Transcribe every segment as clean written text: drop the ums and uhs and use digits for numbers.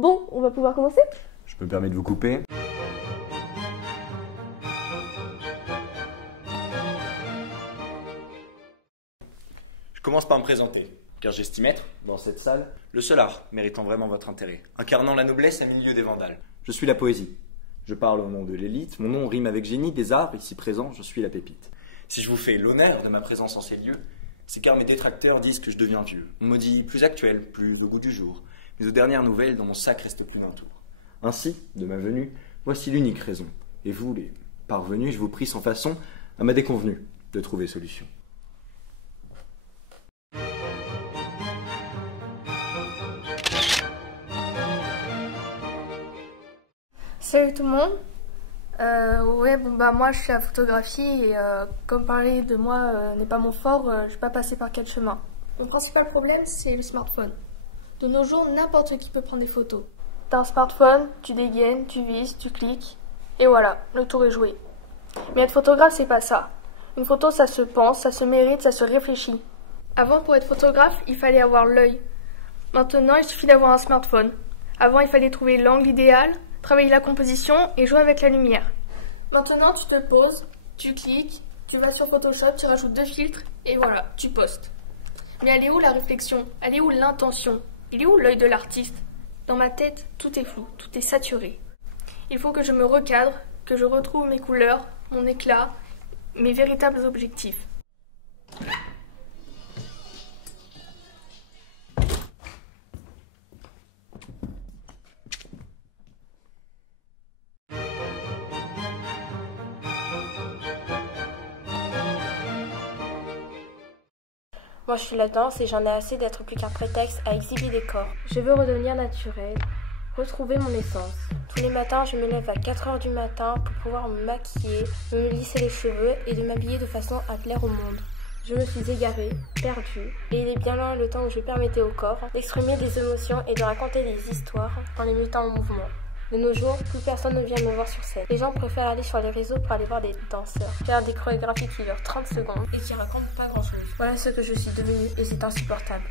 Bon, on va pouvoir commencer? Je me permets de vous couper. Je commence par me présenter, car j'estime être, dans cette salle, le seul art méritant vraiment votre intérêt, incarnant la noblesse à milieu des vandales. Je suis la poésie. Je parle au nom de l'élite, mon nom rime avec génie des arts, ici présent, je suis la pépite. Si je vous fais l'honneur de ma présence en ces lieux, c'est car mes détracteurs disent que je deviens vieux. On me dit plus actuel, plus au goût du jour, mais aux dernières nouvelles, dans mon sac reste plus d'un tour. Ainsi, de ma venue, voici l'unique raison. Et vous, les parvenus, je vous prie sans façon, à ma déconvenue, de trouver solution. Salut tout le monde. Moi je suis à la photographie et comme parler de moi n'est pas mon fort, je vais pas passer par quel chemin. Mon principal problème c'est le smartphone. De nos jours, n'importe qui peut prendre des photos. T'as un smartphone, tu dégaines, tu vises, tu cliques et voilà, le tour est joué. Mais être photographe c'est pas ça. Une photo ça se pense, ça se mérite, ça se réfléchit. Avant pour être photographe, il fallait avoir l'œil. Maintenant, il suffit d'avoir un smartphone. Avant, il fallait trouver l'angle idéal, travailler la composition et jouer avec la lumière. Maintenant, tu te poses, tu cliques, tu vas sur Photoshop, tu rajoutes 2 filtres et voilà, tu postes. Mais elle est où la réflexion? Elle est où l'intention? Il est où l'œil de l'artiste? Dans ma tête, tout est flou, tout est saturé. Il faut que je me recadre, que je retrouve mes couleurs, mon éclat, mes véritables objectifs. Moi je suis la danse et j'en ai assez d'être plus qu'un prétexte à exhiber des corps. Je veux redevenir naturelle, retrouver mon essence. Tous les matins je me lève à 4 h du matin pour pouvoir me maquiller, me lisser les cheveux et de m'habiller de façon à plaire au monde. Je me suis égarée, perdue, et il est bien loin le temps où je permettais au corps d'exprimer des émotions et de raconter des histoires en les mettant en mouvement. De nos jours, plus personne ne vient me voir sur scène. Les gens préfèrent aller sur les réseaux pour aller voir des danseurs, faire des chorégraphies qui durent 30 secondes et qui racontent pas grand chose. Voilà ce que je suis devenue et c'est insupportable.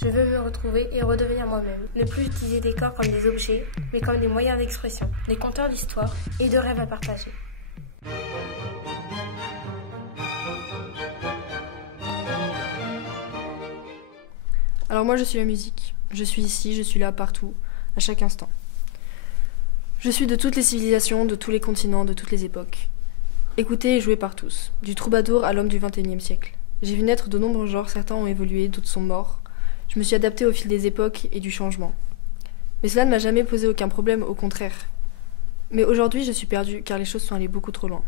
Je veux me retrouver et redevenir moi-même. Ne plus utiliser des corps comme des objets, mais comme des moyens d'expression, des conteurs d'histoires et de rêves à partager. Alors moi je suis la musique. Je suis ici, je suis là, partout, à chaque instant. Je suis de toutes les civilisations, de tous les continents, de toutes les époques. Écoutée et jouée par tous, du troubadour à l'homme du XXIe siècle. J'ai vu naître de nombreux genres, certains ont évolué, d'autres sont morts. Je me suis adaptée au fil des époques et du changement. Mais cela ne m'a jamais posé aucun problème, au contraire. Mais aujourd'hui, je suis perdue, car les choses sont allées beaucoup trop loin.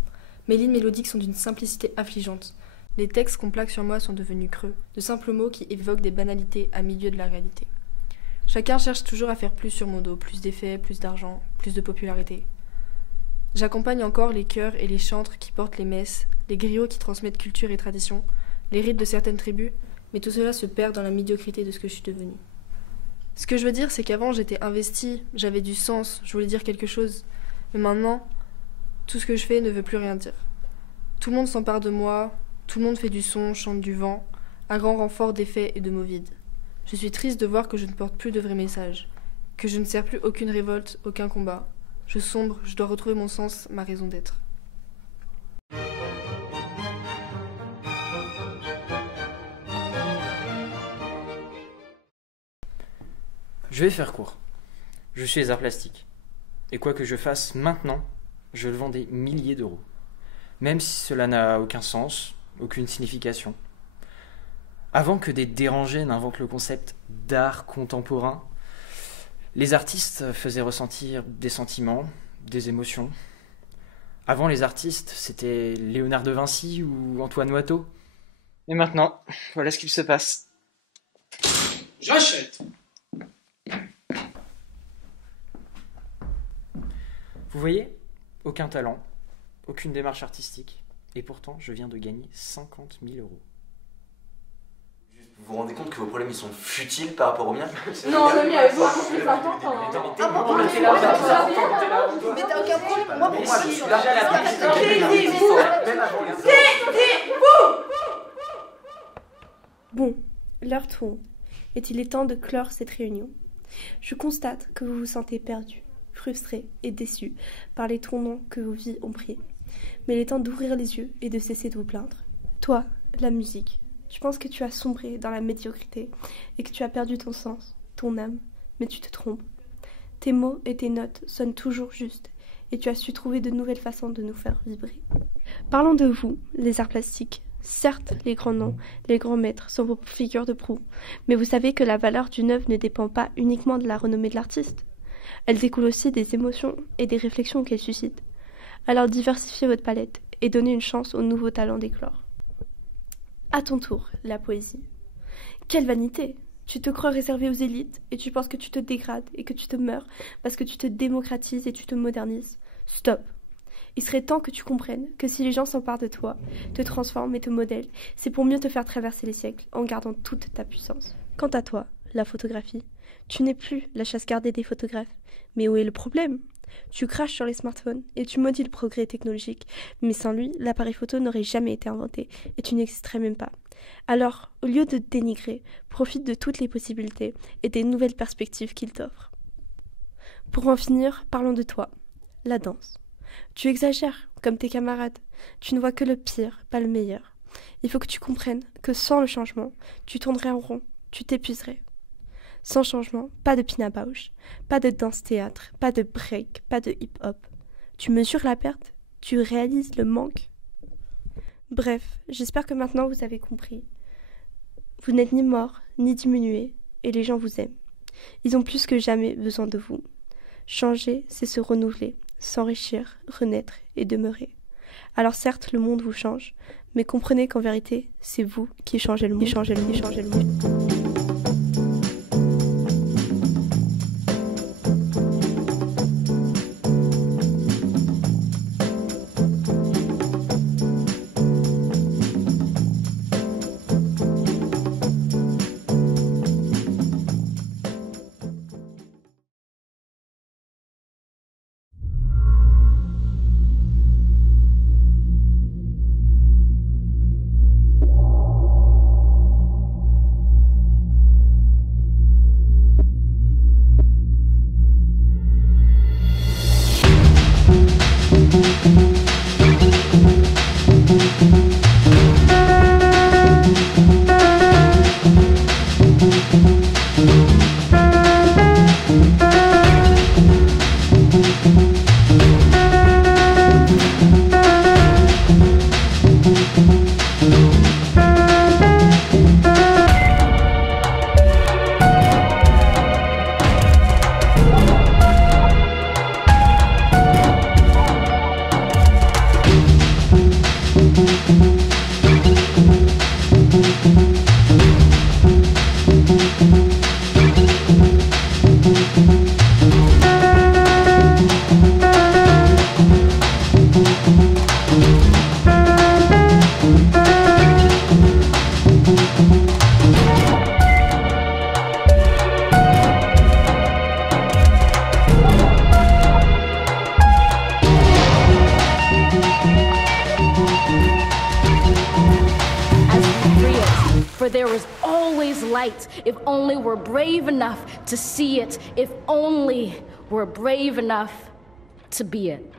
Mes lignes mélodiques sont d'une simplicité affligeante. Les textes qu'on plaque sur moi sont devenus creux, de simples mots qui évoquent des banalités à milieu de la réalité. Chacun cherche toujours à faire plus sur mon dos, plus d'effets, plus d'argent, plus de popularité. J'accompagne encore les chœurs et les chantres qui portent les messes, les griots qui transmettent culture et tradition, les rites de certaines tribus, mais tout cela se perd dans la médiocrité de ce que je suis devenue. Ce que je veux dire, c'est qu'avant j'étais investie, j'avais du sens, je voulais dire quelque chose, mais maintenant, tout ce que je fais ne veut plus rien dire. Tout le monde s'empare de moi, tout le monde fait du son, chante du vent, à grand renfort d'effets et de mots vides. Je suis triste de voir que je ne porte plus de vrais messages, que je ne sers plus aucune révolte, aucun combat. Je sombre, je dois retrouver mon sens, ma raison d'être. Je vais faire court. Je suis les arts plastiques. Et quoi que je fasse maintenant, je le vends des milliers d'euros. Même si cela n'a aucun sens, aucune signification. Avant que des dérangés n'inventent le concept d'art contemporain, les artistes faisaient ressentir des sentiments, des émotions. Avant, les artistes, c'était Léonard de Vinci ou Antoine Watteau. Et maintenant, voilà ce qu'il se passe. J'achète. Vous voyez, aucun talent, aucune démarche artistique, et pourtant je viens de gagner 50 000 euros. Vous vous rendez compte que vos problèmes ils sont futiles par rapport aux miens? Non, le mien est beaucoup plus important. Mais t'as aucun problème, moi Moi je suis là. Bon, l'heure tourne. Est-il est temps de clore cette réunion? Je constate que vous vous sentez perdu, frustré et déçu par les tournants que vos vies ont pris. Mais il est temps d'ouvrir les yeux et de cesser de vous plaindre. Toi, la musique, tu penses que tu as sombré dans la médiocrité et que tu as perdu ton sens, ton âme, mais tu te trompes. Tes mots et tes notes sonnent toujours justes et tu as su trouver de nouvelles façons de nous faire vibrer. Parlons de vous, les arts plastiques. Certes, les grands noms, les grands maîtres sont vos figures de proue, mais vous savez que la valeur d'une œuvre ne dépend pas uniquement de la renommée de l'artiste. Elle découle aussi des émotions et des réflexions qu'elle suscite. Alors diversifiez votre palette et donnez une chance aux nouveaux talents d'éclore. À ton tour, la poésie. Quelle vanité! Tu te crois réservé aux élites et tu penses que tu te dégrades et que tu te meurs parce que tu te démocratises et tu te modernises. Stop! Il serait temps que tu comprennes que si les gens s'emparent de toi, te transforment et te modèlent, c'est pour mieux te faire traverser les siècles en gardant toute ta puissance. Quant à toi, la photographie, tu n'es plus la chasse gardée des photographes. Mais où est le problème? Tu craches sur les smartphones et tu maudis le progrès technologique, mais sans lui, l'appareil photo n'aurait jamais été inventé et tu n'existerais même pas. Alors, au lieu de te dénigrer, profite de toutes les possibilités et des nouvelles perspectives qu'il t'offre. Pour en finir, parlons de toi, la danse. Tu exagères, comme tes camarades. Tu ne vois que le pire, pas le meilleur. Il faut que tu comprennes que sans le changement, tu tournerais en rond, tu t'épuiserais. Sans changement, pas de Pina Bausch, pas de danse-théâtre, pas de break, pas de hip-hop. Tu mesures la perte? Tu réalises le manque? Bref, j'espère que maintenant vous avez compris. Vous n'êtes ni mort, ni diminué, et les gens vous aiment. Ils ont plus que jamais besoin de vous. Changer, c'est se renouveler, s'enrichir, renaître et demeurer. Alors certes, le monde vous change, mais comprenez qu'en vérité, c'est vous qui changez le monde. For there is always light, if only we're brave enough to see it, if only we're brave enough to be it.